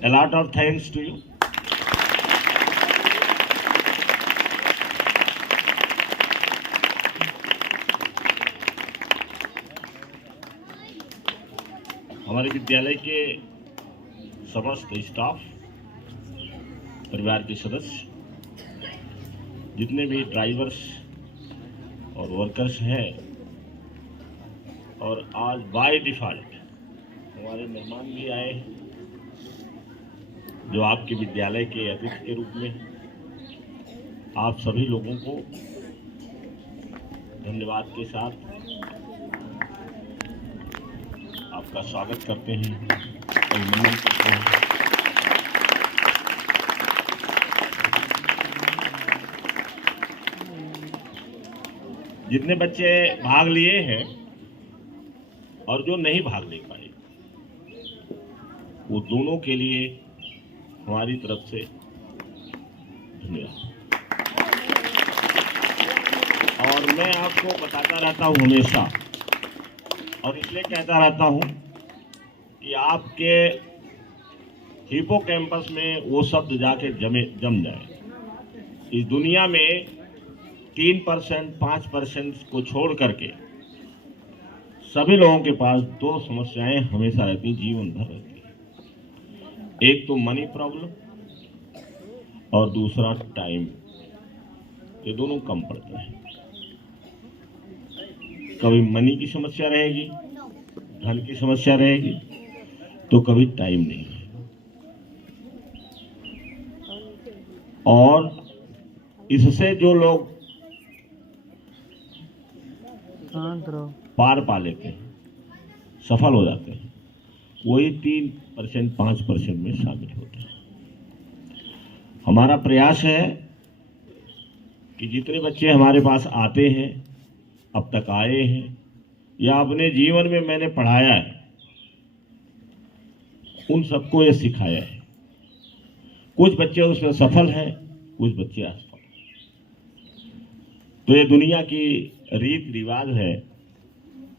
A lot of thanks to you. हमारे विद्यालय के समस्त स्टाफ, परिवार के सदस्य, जितने भी ड्राइवर्स और वर्कर्स हैं, और आज बाय डिफॉल्ट हमारे मेहमान भी आए हैं जो आपके विद्यालय के अतिथि के रूप में। आप सभी लोगों को धन्यवाद के साथ आपका स्वागत करते हैं, अभिनंदन करते हैं। जितने बच्चे भाग लिए हैं और जो नहीं भाग ले पाए, वो दोनों के लिए हमारी तरफ से धन्यवाद। और मैं आपको बताता रहता हूँ हमेशा, और इसलिए कहता रहता हूँ कि आपके हिपोकैम्पस में वो शब्द जाके जम जाए। इस दुनिया में 3%, 5% को छोड़ करके सभी लोगों के पास दो समस्याएं हमेशा रहती, जीवन भर रहती है। एक तो मनी प्रॉब्लम और दूसरा टाइम। ये दोनों कम पड़ते हैं। कभी मनी की समस्या रहेगी, धन की समस्या रहेगी, तो कभी टाइम नहीं है। और इससे जो लोग पार पा लेते हैं, सफल हो जाते हैं, वही 3%, 5% में शामिल होते हैं। हमारा प्रयास है कि जितने बच्चे हमारे पास आते हैं, अब तक आए हैं, या अपने जीवन में मैंने पढ़ाया है, उन सबको ये सिखाया है। कुछ बच्चे उसमें सफल हैं, कुछ बच्चे असफल हैं। तो ये दुनिया की रीत रिवाज है।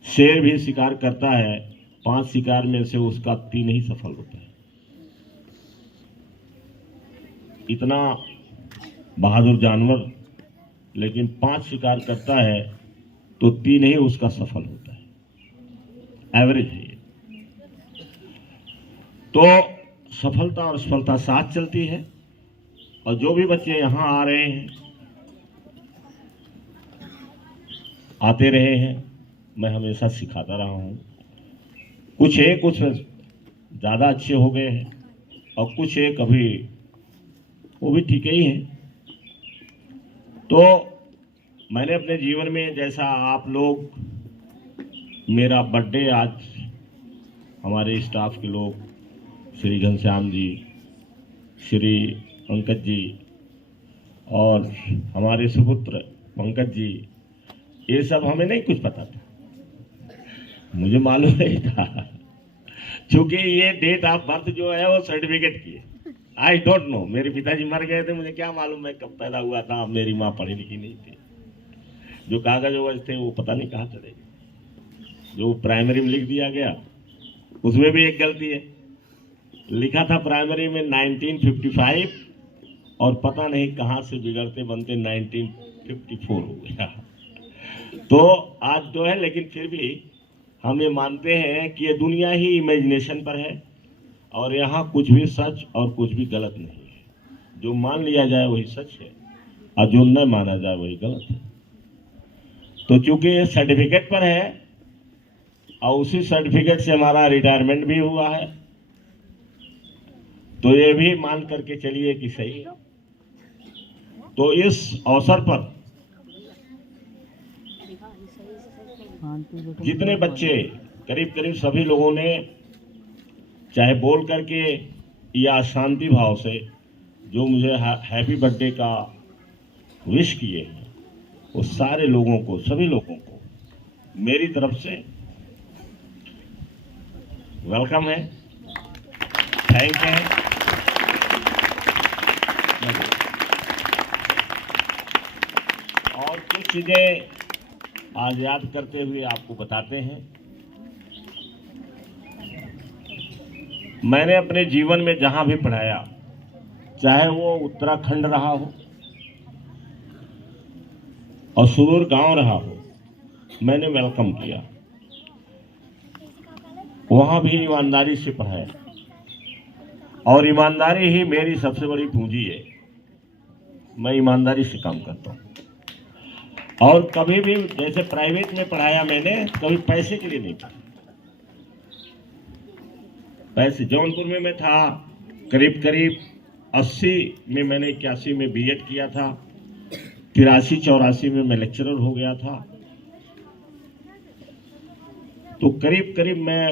शेर भी शिकार करता है, 5 शिकार में से उसका 3 ही सफल होता है। इतना बहादुर जानवर, लेकिन 5 शिकार करता है तो 3 ही उसका सफल होता है। एवरेज है ये। तो सफलता और असफलता साथ चलती है। और जो भी बच्चे यहाँ आ रहे हैं, आते रहे हैं, मैं हमेशा सिखाता रहा हूँ। कुछ ज़्यादा अच्छे हो गए हैं और कुछ अभी वो भी ठीक ही हैं। तो मैंने अपने जीवन में, जैसा आप लोग, मेरा बर्थडे आज हमारे स्टाफ के लोग, श्री घनश्याम जी, श्री पंकज जी और हमारे सुपुत्र पंकज जी, ये सब हमें नहीं कुछ पता था, मुझे मालूम नहीं था। क्योंकि ये डेट ऑफ बर्थ जो है वो सर्टिफिकेट की है। I don't know. मेरे पिताजी मर गए थे, मुझे क्या मालूम मैं कब पैदा हुआ था। मेरी माँ पढ़ी लिखी नहीं थी। जो कागज वगज थे वो पता नहीं कहाँ चले गए। जो प्राइमरी में लिख दिया गया, उसमें भी एक गलती है। लिखा था प्राइमरी में 1955 और पता नहीं कहाँ से बिगड़ते बनते 1954 हो गया। तो आज जो है, लेकिन फिर भी हम ये मानते हैं कि ये दुनिया ही इमेजिनेशन पर है और यहाँ कुछ भी सच और कुछ भी गलत नहीं है। जो मान लिया जाए वही सच है और जो न माना जाए वही गलत है। तो चूंकि ये सर्टिफिकेट पर है और उसी सर्टिफिकेट से हमारा रिटायरमेंट भी हुआ है, तो ये भी मान करके चलिए कि सही है। तो इस अवसर पर जितने बच्चे, करीब करीब सभी लोगों ने, चाहे बोल करके या शांति भाव से, जो मुझे हैप्पी बर्थडे का विश किए हैं, वो सारे लोगों को, सभी लोगों को मेरी तरफ से वेलकम है, थैंक है। और कुछ चीजें आज याद करते हुए आपको बताते हैं। मैंने अपने जीवन में जहां भी पढ़ाया, चाहे वो उत्तराखंड रहा हो और सुदूर गांव रहा हो, मैंने वेलकम किया। वहां भी ईमानदारी से पढ़ाया, और ईमानदारी ही मेरी सबसे बड़ी पूंजी है। मैं ईमानदारी से काम करता हूँ, और कभी भी जैसे प्राइवेट में पढ़ाया मैंने, कभी पैसे के लिए नहीं पढ़ा। पैसे जौनपुर में मैं था, करीब करीब 80 में मैंने 81 में बीएड किया था, 83-84 में मैं लेक्चरर हो गया था। तो करीब करीब मैं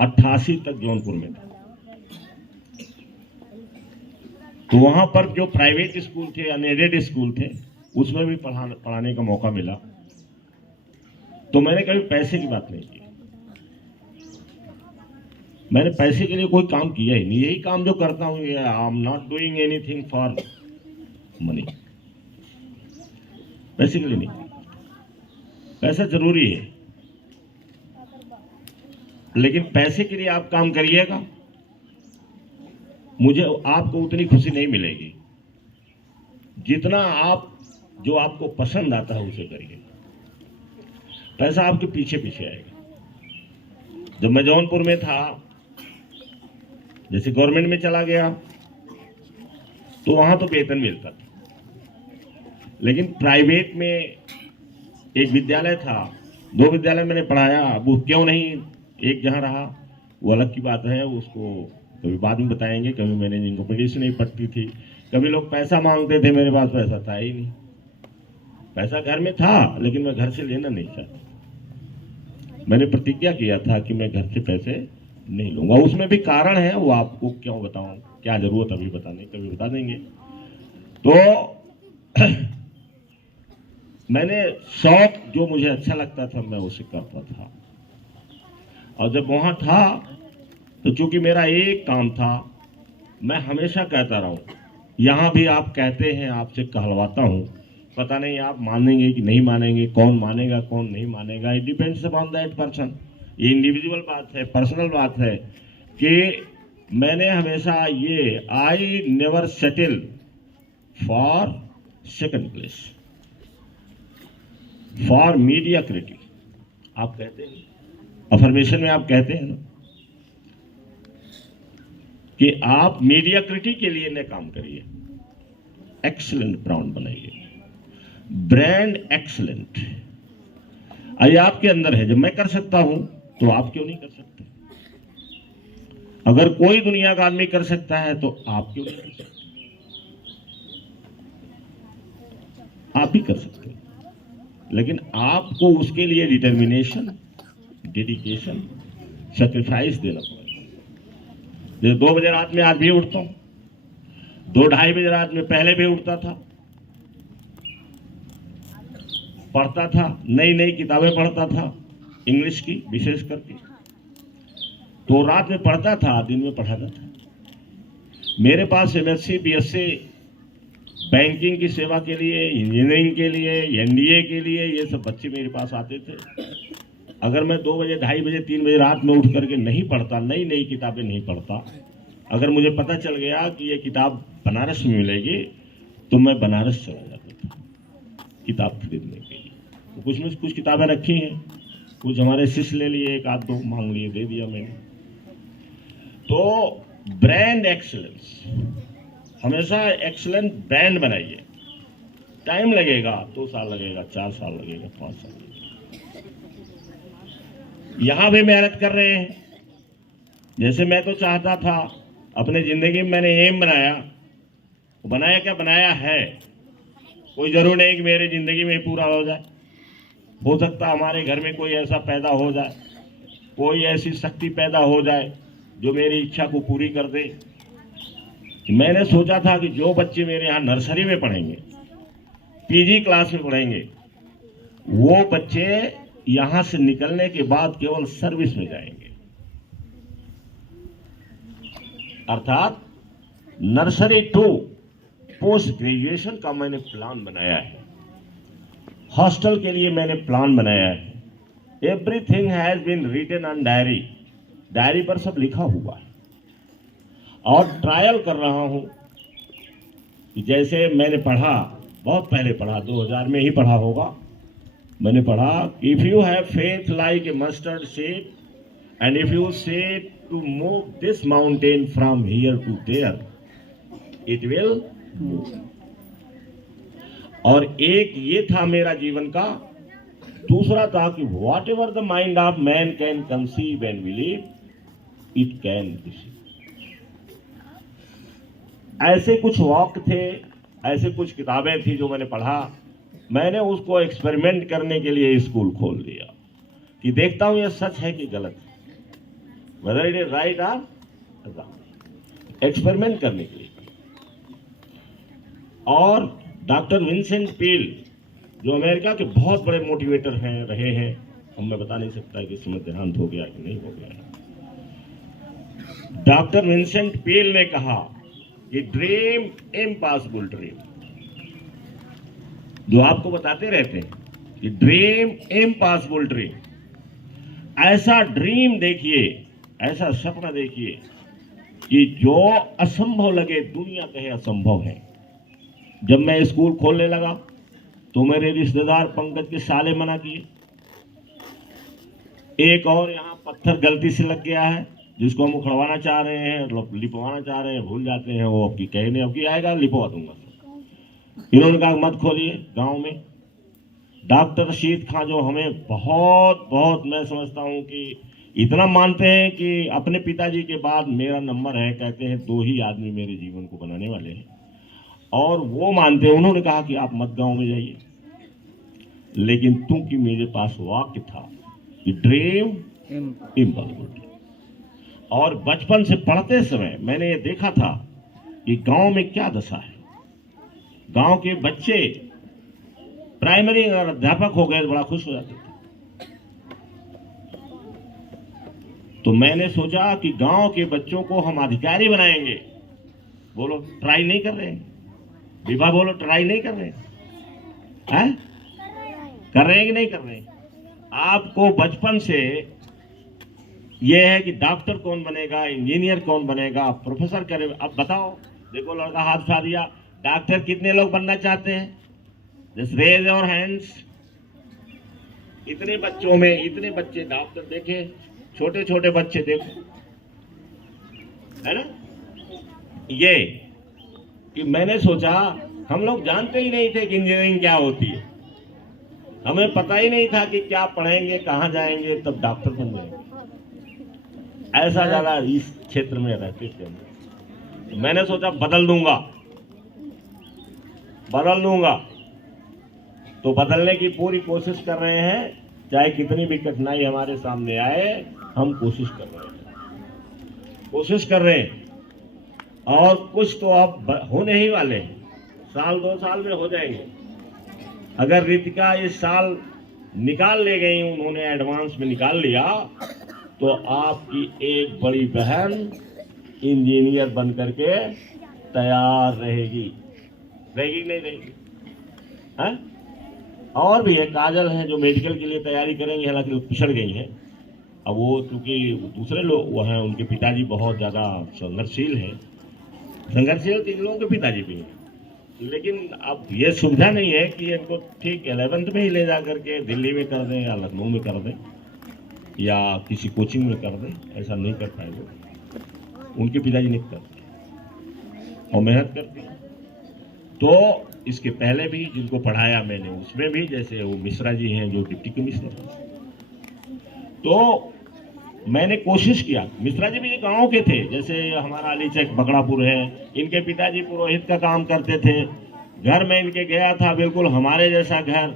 88 तक जौनपुर में था। तो वहां पर जो प्राइवेट स्कूल थे, अनएडेड स्कूल थे, उसमें भी पढ़ाने का मौका मिला। तो मैंने कभी पैसे की बात नहीं की। मैंने पैसे के लिए कोई काम किया ही नहीं। यही काम जो करता हूं, ये I am not doing anything for money. पैसे के लिए नहीं। पैसा जरूरी है, लेकिन पैसे के लिए आप काम करिएगा, मुझे आपको उतनी खुशी नहीं मिलेगी जितना आप जो आपको पसंद आता है उसे करिए। पैसा आपके पीछे पीछे आएगा। जब मैं जौनपुर में था, जैसे गवर्नमेंट में चला गया तो वहां तो वेतन मिलता था, लेकिन प्राइवेट में एक विद्यालय था, 2 विद्यालय मैंने पढ़ाया। वो क्यों नहीं एक जहां रहा वो अलग की बात है, उसको कभी बाद में बताएंगे। कभी मैनेजिंग कॉम्पिटिशन नहीं पड़ती थी, कभी लोग पैसा मांगते थे, मेरे पास पैसा था ही नहीं। पैसा घर में था, लेकिन मैं घर से लेना नहीं चाहता। मैंने प्रतिज्ञा किया था कि मैं घर से पैसे नहीं लूंगा। उसमें भी कारण है, वो आपको क्यों बताऊं, क्या जरूरत अभी बताने, कभी बता देंगे। तो मैंने शौक जो मुझे अच्छा लगता था मैं उसे करता था। और जब वहां था तो चूंकि मेरा एक काम था, मैं हमेशा कहता रहा हूं, यहां भी आप कहते हैं, आपसे कहलवाता हूं, पता नहीं आप मानेंगे कि नहीं मानेंगे, कौन मानेगा कौन नहीं मानेगा, it depends upon that person. ये इंडिविजुअल बात है, पर्सनल बात है कि मैंने हमेशा ये I never settle for second place, for mediocrity. आप कहते हैं अफर्मेशन में, आप कहते हैं ना कि आप मीडियोक्रिटी के लिए न काम करिए, एक्सीलेंट ब्रांड बनाइए, ब्रांड एक्सीलेंट। ये आपके अंदर है। जब मैं कर सकता हूं तो आप क्यों नहीं कर सकते? अगर कोई दुनिया का आदमी कर सकता है तो आप क्यों नहीं कर सकते? आप ही कर सकते हैं, लेकिन आपको उसके लिए डिटर्मिनेशन, डेडिकेशन, सैक्रिफाइस देना पड़ेगा। जैसे 2 बजे रात में आज भी उठता हूं, 2-2:30 बजे रात में पहले भी उठता था, पढ़ता था, नई नई किताबें पढ़ता था, इंग्लिश की विशेष करके। तो रात में पढ़ता था, दिन में पढ़ाता था। मेरे पास एमएससी, बीएससी, बैंकिंग की सेवा के लिए, इंजीनियरिंग के लिए, एनडीए के लिए, ये सब बच्चे मेरे पास आते थे। अगर मैं 2 बजे, 2:30 बजे, 3 बजे रात में उठ करके नहीं पढ़ता, नई नई किताबें नहीं पढ़ता, अगर मुझे पता चल गया कि ये किताब बनारस में मिलेगी, तो मैं बनारस चला जाता था किताब खरीदने के लिए। तो कुछ में कुछ किताबें रखी हैं, कुछ हमारे शिष्य ले लिए, 1-2 मांग लिए, दे दिया मैंने। तो ब्रांड एक्सीलेंस, हमेशा एक्सीलेंट ब्रांड बनाइए। टाइम लगेगा, 2 साल लगेगा, 4 साल लगेगा, 5 साल लगेगा। यहां भी मेहनत कर रहे हैं। जैसे मैं तो चाहता था, अपने जिंदगी में मैंने एम बनाया, बनाया क्या बनाया है, कोई जरूर नहीं कि मेरी जिंदगी में पूरा हो जाए। हो सकता हमारे घर में कोई ऐसा पैदा हो जाए, कोई ऐसी शक्ति पैदा हो जाए जो मेरी इच्छा को पूरी कर दे। मैंने सोचा था कि जो बच्चे मेरे यहाँ नर्सरी में पढ़ेंगे, पीजी क्लास में पढ़ेंगे, वो बच्चे यहां से निकलने के बाद केवल सर्विस में जाएंगे। अर्थात नर्सरी टू पोस्ट ग्रेजुएशन का मैंने प्लान बनाया है। हॉस्टल के लिए मैंने प्लान बनाया है। Everything has been written on diary diary पर सब लिखा हुआ है और ट्रायल कर रहा हूं कि जैसे मैंने पढ़ा, बहुत पहले पढ़ा, 2000 में ही पढ़ा होगा, मैंने पढ़ा, if you have faith like a mustard seed and if you say to move this mountain from here to there it will move. और एक ये था मेरा जीवन का। दूसरा था कि what ever the mind of man can conceive and believe it can receive. ऐसे कुछ वाक्य थे, ऐसे कुछ किताबें थी जो मैंने पढ़ा। मैंने उसको एक्सपेरिमेंट करने के लिए स्कूल खोल दिया कि देखता हूं ये सच है कि गलत है, वेदर इट इज राइट और रॉन्ग, एक्सपेरिमेंट करने के लिए। और डॉक्टर विंसेंट पील जो अमेरिका के बहुत बड़े मोटिवेटर हैं, रहे हैं, हम मैं बता नहीं सकता कि इसमें देहांत हो गया कि नहीं हो गया। डॉक्टर विंसेंट पील ने कहा कि ड्रीम इम्पॉसिबल ड्रीम, जो आपको बताते रहते हैं कि ड्रीम इम्पॉसिबल ड्रीम, ऐसा ड्रीम देखिए, ऐसा सपना देखिए कि जो असंभव लगे दुनिया कहे असंभव है। जब मैं स्कूल खोलने लगा तो मेरे रिश्तेदार पंकज के साले मना किए। एक और यहाँ पत्थर गलती से लग गया है जिसको हम उखड़वाना चाह रहे हैं, लिपवाना चाह रहे हैं, भूल जाते हैं, वो आपकी कहने अब की आएगा लिपवा दूंगा। इन्होंने कहा मत खोलिए। गांव में डॉक्टर रशीद खां जो हमें बहुत बहुत, मैं समझता हूं कि इतना मानते हैं कि अपने पिताजी के बाद मेरा नंबर है, कहते हैं 2 ही आदमी मेरे जीवन को बनाने वाले हैं, और वो मानते हैं। उन्होंने कहा कि आप मत गांव में जाइए, लेकिन क्योंकि मेरे पास वाक्य था कि ड्रीम इम्पॉसिबल। और बचपन से पढ़ते समय मैंने ये देखा था कि गांव में क्या दशा है। गांव के बच्चे प्राइमरी और अध्यापक हो गए बड़ा खुश हो जाते थे। तो मैंने सोचा कि गांव के बच्चों को हम अधिकारी बनाएंगे। बोलो ट्राई नहीं कर रहे हैं? विभा बोलो ट्राई नहीं कर रहे हैं? कर रहे हैं कि नहीं कर रहे हैं? आपको बचपन से यह है कि डॉक्टर कौन बनेगा, इंजीनियर कौन बनेगा, प्रोफेसर करे। अब बताओ, देखो लड़का हाथ उठा दिया, डॉक्टर कितने लोग बनना चाहते हैं? Just raise your hands. इतने बच्चों में इतने बच्चे डॉक्टर देखे, छोटे छोटे बच्चे देखो, है ना। ये कि मैंने सोचा, हम लोग जानते ही नहीं थे कि इंजीनियरिंग क्या होती है, हमें पता ही नहीं था कि क्या पढ़ेंगे, कहाँ जाएंगे, तब डॉक्टर बन जाएंगे। ऐसा ज्यादा इस क्षेत्र में रहते थे। तो मैंने सोचा बदल दूंगा। तो बदलने की पूरी कोशिश कर रहे हैं, चाहे कितनी भी कठिनाई हमारे सामने आए, हम कोशिश कर रहे हैं। और कुछ तो अब होने ही वाले हैं, 1-2 साल में हो जाएंगे। अगर रितिका इस साल निकाल ले गई, उन्होंने एडवांस में निकाल लिया, तो आपकी एक बड़ी बहन इंजीनियर बन करके तैयार रहेगी कि नहीं रहेगी? है? और भी है, काजल है जो मेडिकल के लिए तैयारी करेंगे, हालांकि पिछड़ गई हैं। अब वो क्योंकि दूसरे लोग वो हैं, उनके पिताजी बहुत ज़्यादा संघर्षशील हैं, संघर्षशील 3 लोगों के पिताजी भी हैं, लेकिन अब ये सुविधा नहीं है कि इनको ठीक 11th में ही ले जा करके दिल्ली में कर दें या लखनऊ में कर दें या किसी कोचिंग में कर दें। ऐसा नहीं कर पाएंगे, उनके पिताजी नहीं करते और मेहनत करते हैं। तो इसके पहले भी जिनको पढ़ाया मैंने, उसमें भी जैसे वो मिश्रा जी हैं जो डिप्टी कमिश्नर, तो मैंने कोशिश किया। मिश्रा जी भी गांव के थे, जैसे हमारा अलीचक बकड़ापुर है, इनके पिताजी पुरोहित का काम करते थे। घर में इनके गया था, बिल्कुल हमारे जैसा घर,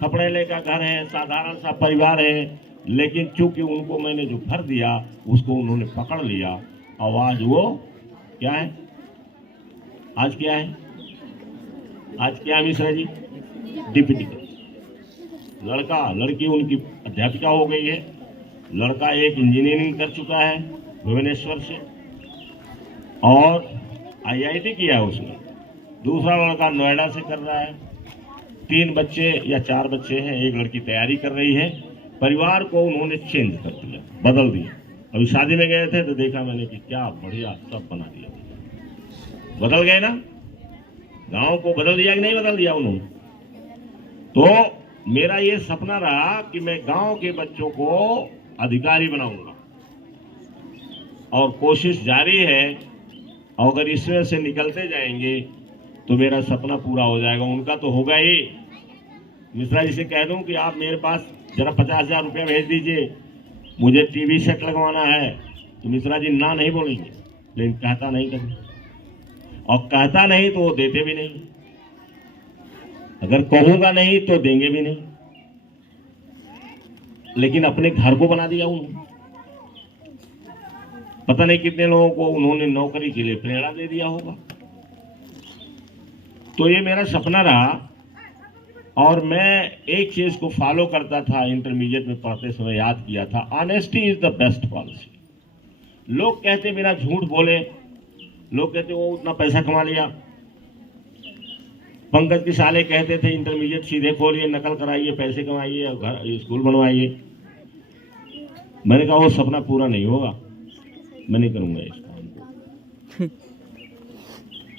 खपड़ेले का घर है, साधारण सा परिवार है, लेकिन चूंकि उनको मैंने जो भर दिया उसको उन्होंने पकड़ लिया। और आज वो क्या है? आज क्या है? आज क्या है मिश्रा जी? डिप्टी। लड़का लड़की उनकी अध्यापिका हो गई है। लड़का एक इंजीनियरिंग कर चुका है भुवनेश्वर से और IIT किया है उसने। दूसरा लड़का नोएडा से कर रहा है। 3 बच्चे या 4 बच्चे हैं, एक लड़की तैयारी कर रही है। परिवार को उन्होंने चेंज कर दिया, बदल दिया। अभी शादी में गए थे तो देखा मैंने कि क्या बढ़िया सब बना दिया। बदल गए ना, गांव को बदल दिया कि नहीं बदल दिया उन्होंने। तो मेरा ये सपना रहा कि मैं गांव के बच्चों को अधिकारी बनाऊंगा और कोशिश जारी है। अगर इसमें से निकलते जाएंगे तो मेरा सपना पूरा हो जाएगा, उनका तो होगा ही। मिश्रा जी से कह दूं कि आप मेरे पास जरा 50,000 रुपया भेज दीजिए, मुझे टीवी सेट लगवाना है, तो मिश्रा जी ना नहीं बोलेंगे, लेकिन कहता नहीं कभी, और कहता नहीं तो वो देते भी नहीं। अगर कहूंगा नहीं तो देंगे भी नहीं, लेकिन अपने घर को बना दिया उन्होंने। पता नहीं कितने लोगों को उन्होंने नौकरी के लिए प्रेरणा दे दिया होगा। तो ये मेरा सपना रहा और मैं एक चीज को फॉलो करता था, इंटरमीडिएट में पढ़ते समय याद किया था, honesty is the best policy. लोग कहते बिना झूठ बोले, लोग कहते वो उतना पैसा कमा लिया। पंकज की साले कहते थे इंटरमीडिएट सीधे खोलिए, नकल कराइए, पैसे कमाइए और घर स्कूल बनवाइए। मैंने कहा वो सपना पूरा नहीं होगा, मैं नहीं करूंगा इस काम को।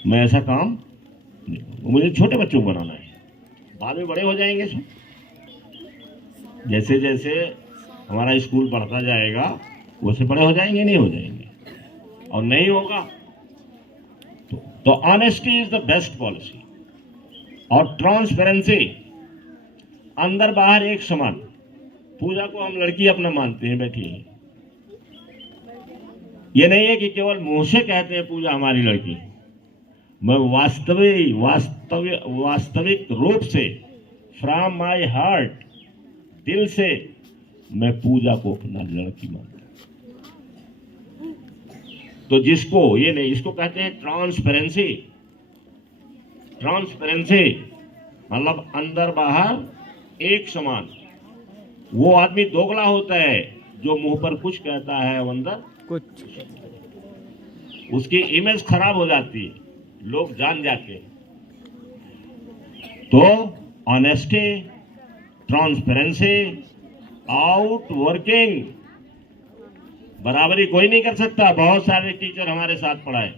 मैं ऐसा काम नहीं करूंगा। मुझे छोटे बच्चों को बनाना है, बाद में बड़े हो जाएंगे सब। जैसे जैसे हमारा स्कूल बढ़ता जाएगा वैसे बड़े हो जाएंगे, नहीं हो जाएंगे, और नहीं होगा तो honesty is the best policy. और ट्रांसपेरेंसी, अंदर बाहर एक समान। पूजा को हम लड़की अपना मानते हैं, बैठी है। ये नहीं है कि केवल मुंह से कहते हैं पूजा हमारी लड़की। मैं वास्तविक रूप से, फ्रॉम माय हार्ट, दिल से मैं पूजा को अपना लड़की मानता हूं। तो जिसको ये नहीं, इसको कहते हैं ट्रांसपेरेंसी। ट्रांसपेरेंसी मतलब अंदर बाहर एक समान। वो आदमी दोगला होता है जो मुंह पर कुछ कहता है और अंदर कुछ, उसकी इमेज खराब हो जाती है, लोग जान जाते हैं। तो ऑनेस्टी, ट्रांसपेरेंसी, आउट वर्किंग, बराबरी कोई नहीं कर सकता। बहुत सारे टीचर हमारे साथ पढ़ाए,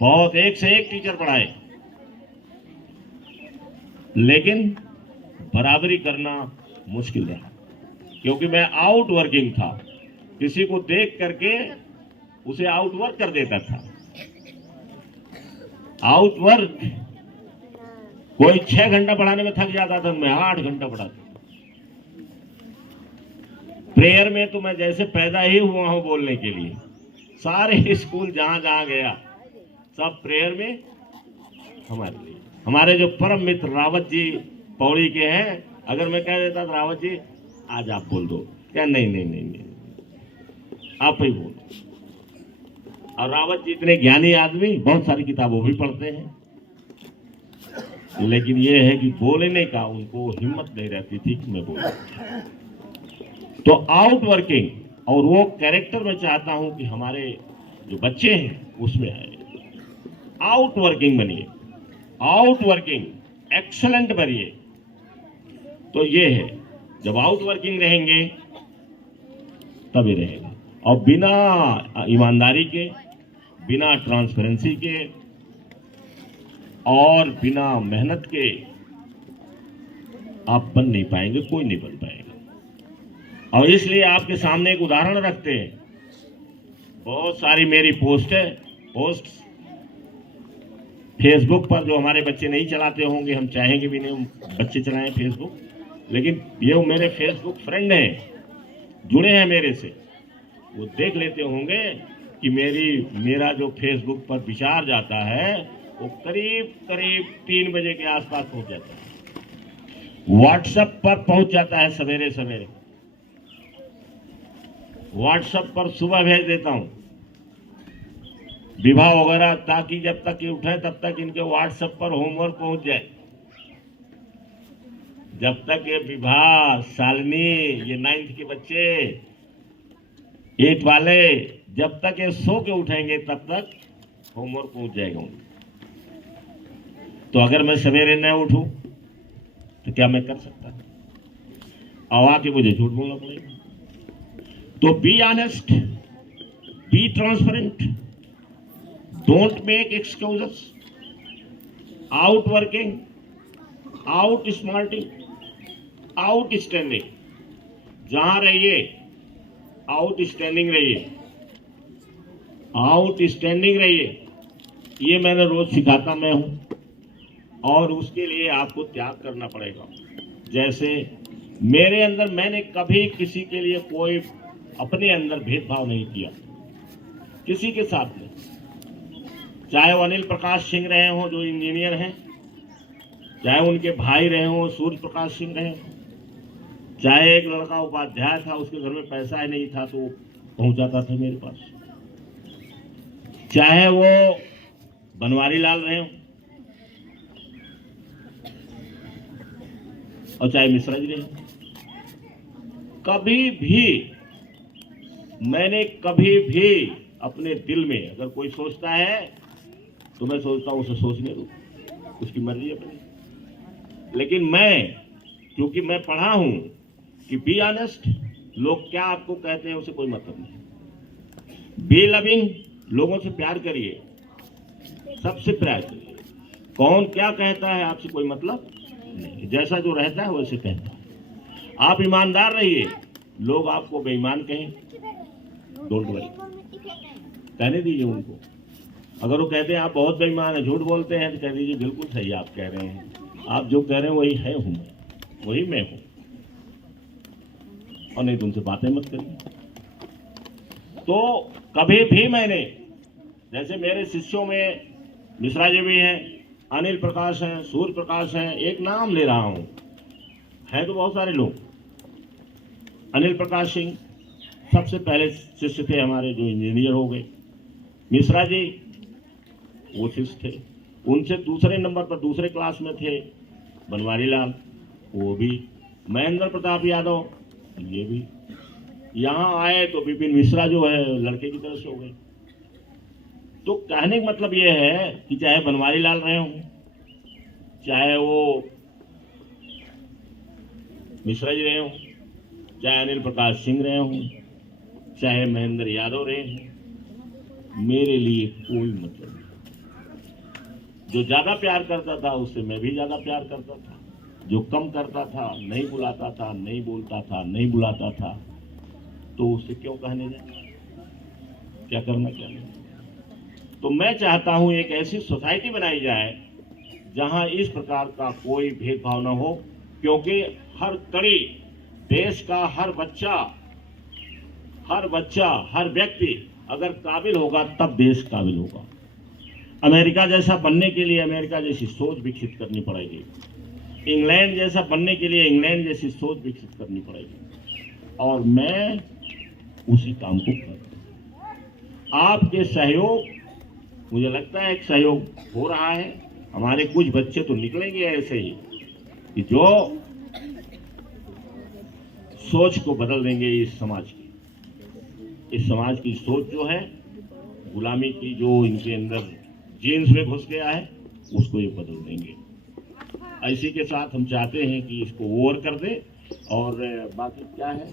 बहुत एक से एक टीचर पढ़ाए, लेकिन बराबरी करना मुश्किल रहा, क्योंकि मैं आउट वर्किंग था। किसी को देख करके उसे आउटवर्क कर देता था। आउटवर्क, कोई 6 घंटा पढ़ाने में थक जाता था, मैं 8 घंटा पढ़ाता। प्रेयर में तो मैं जैसे पैदा ही हुआ हूं बोलने के लिए। सारे स्कूल जहां जहां गया सब प्रेयर में हमारे लिए। हमारे जो परम मित्र रावत जी पौड़ी के हैं, अगर मैं कह देता था रावत जी आज आप बोल दो, क्या नहीं नहीं नहीं नहीं, आप ही बोलो। और रावत जी इतने ज्ञानी आदमी, बहुत सारी किताबों भी पढ़ते हैं, लेकिन ये है कि बोलने का उनको हिम्मत नहीं रहती थी कि मैं बोलूं। तो आउट वर्किंग, और वो कैरेक्टर मैं चाहता हूं कि हमारे जो बच्चे हैं उसमें आए। आउट वर्किंग बनिए, आउट वर्किंग एक्सलेंट बनिए। तो ये है, जब आउट वर्किंग रहेंगे तभी रहेगा। और बिना ईमानदारी के, बिना ट्रांसपेरेंसी के और बिना मेहनत के आप बन नहीं पाएंगे, कोई नहीं बन पाएगा। और इसलिए आपके सामने एक उदाहरण रखते हैं। बहुत सारी मेरी पोस्ट फेसबुक पर, जो हमारे बच्चे नहीं चलाते होंगे, हम चाहेंगे भी नहीं बच्चे चलाएं फेसबुक, लेकिन ये मेरे फेसबुक फ्रेंड हैं, जुड़े हैं मेरे से, वो देख लेते होंगे कि मेरा जो फेसबुक पर विचार जाता है वो करीब 3 बजे के आसपास पहुंच जाता है। व्हाट्सएप पर पहुंच जाता है सवेरे सवेरे। व्हाट्सएप पर सुबह भेज देता हूं विवाह वगैरह, ताकि जब तक ये उठे तब तक इनके व्हाट्सएप पर होमवर्क पहुंच जाए। जब तक ये विवाह, शालिनी, ये 9th के बच्चे, 8 वाले, जब तक ये सो के उठेंगे तब तक होमवर्क पहुंच जाएगा उनको। तो अगर मैं सवेरे न उठूं तो क्या मैं कर सकता? और आके मुझे झूठ बोलना पड़ेगा। तो be honest, be transparent, don't make excuses, out working, out smarting, out standing. जहां रहिए आउट स्टैंडिंग रहिए, आउट स्टैंडिंग रहिए। ये मैंने रोज सिखाता मैं हूं, और उसके लिए आपको त्याग करना पड़ेगा। जैसे मेरे अंदर, मैंने कभी किसी के लिए कोई अपने अंदर भेदभाव नहीं किया किसी के साथ में, चाहे वो अनिल प्रकाश सिंह रहे हों जो इंजीनियर हैं, चाहे उनके भाई रहे हों सूर्य प्रकाश सिंह रहे हों, चाहे एक लड़का उपाध्याय था, उसके घर में पैसा ही नहीं था तो पहुंचाता था मेरे पास, चाहे वो बनवारी लाल रहे हों और चाहे मिश्रा जी रहे। कभी भी मैंने कभी भी अपने दिल में अगर कोई सोचता है तो मैं सोचता हूं उसे सोचने दो, उसकी मर्जी अपनी। लेकिन मैं, क्योंकि मैं पढ़ा हूं कि बी ऑनेस्ट, लोग क्या आपको कहते हैं उसे कोई मतलब नहीं। बी लविंग, लोगों से प्यार करिए, सबसे प्यार करिए। कौन क्या कहता है आपसे कोई मतलब नहीं, जैसा जो रहता है वैसे कहता है। आप ईमानदार रहिए, लोग आपको बेईमान कहें, डोंट वरी, कहने दीजिए उनको। अगर वो कहते हैं आप बहुत बेईमान हैं, झूठ बोलते हैं, तो कह दीजिए बिल्कुल सही आप कह रहे हैं, आप जो कह रहे हैं वही है, हूं मैं, वही मैं हूं, और नहीं तो उनसे बातें मत करिए। तो कभी भी मैंने, जैसे मेरे शिष्यों में मिश्रा जी भी हैं, अनिल प्रकाश हैं, सूर्य प्रकाश हैं, एक नाम ले रहा हूं, है तो बहुत सारे लोग। अनिल प्रकाश सिंह सबसे पहले शिष्य थे हमारे जो इंजीनियर हो गए। मिश्रा जी वो शिष्य थे, उनसे दूसरे नंबर पर दूसरे क्लास में थे बनवारी लाल, वो भी। महेंद्र प्रताप यादव ये भी। यहाँ आए तो विपिन मिश्रा जो है लड़के की तरह से हो गए। तो कहने का मतलब ये है कि चाहे बनवारी लाल रहे हों, चाहे वो मिश्रा जी रहे हों, चाहे अनिल प्रकाश सिंह रहे हों, चाहे महेंद्र यादव रहे हों, मेरे लिए कोई मतलब नहीं। जो ज्यादा प्यार करता था उससे मैं भी ज्यादा प्यार करता था, जो कम करता था, नहीं बुलाता था, नहीं बोलता था, नहीं बुलाता था, तो उससे क्यों कहने जाए, क्या करना क्या नहीं। तो मैं चाहता हूं एक ऐसी सोसाइटी बनाई जाए जहां इस प्रकार का कोई भेदभाव न हो, क्योंकि हर कड़ी, देश का हर बच्चा, हर व्यक्ति अगर काबिल होगा तब देश काबिल होगा। अमेरिका जैसा बनने के लिए अमेरिका जैसी सोच विकसित करनी पड़ेगी, इंग्लैंड जैसा बनने के लिए इंग्लैंड जैसी सोच विकसित करनी पड़ेगी, और मैं उसी काम को कर रहा हूं। आपके सहयोग, मुझे लगता है एक सहयोग हो रहा है। हमारे कुछ बच्चे तो निकलेंगे ऐसे ही कि जो सोच को बदल देंगे इस समाज की। इस समाज की सोच जो है गुलामी की, जो इनके अंदर जीन्स में घुस गया है, उसको ये बदल देंगे। इसी के साथ हम चाहते हैं कि इसको ओवर कर दे। और बाकी क्या है,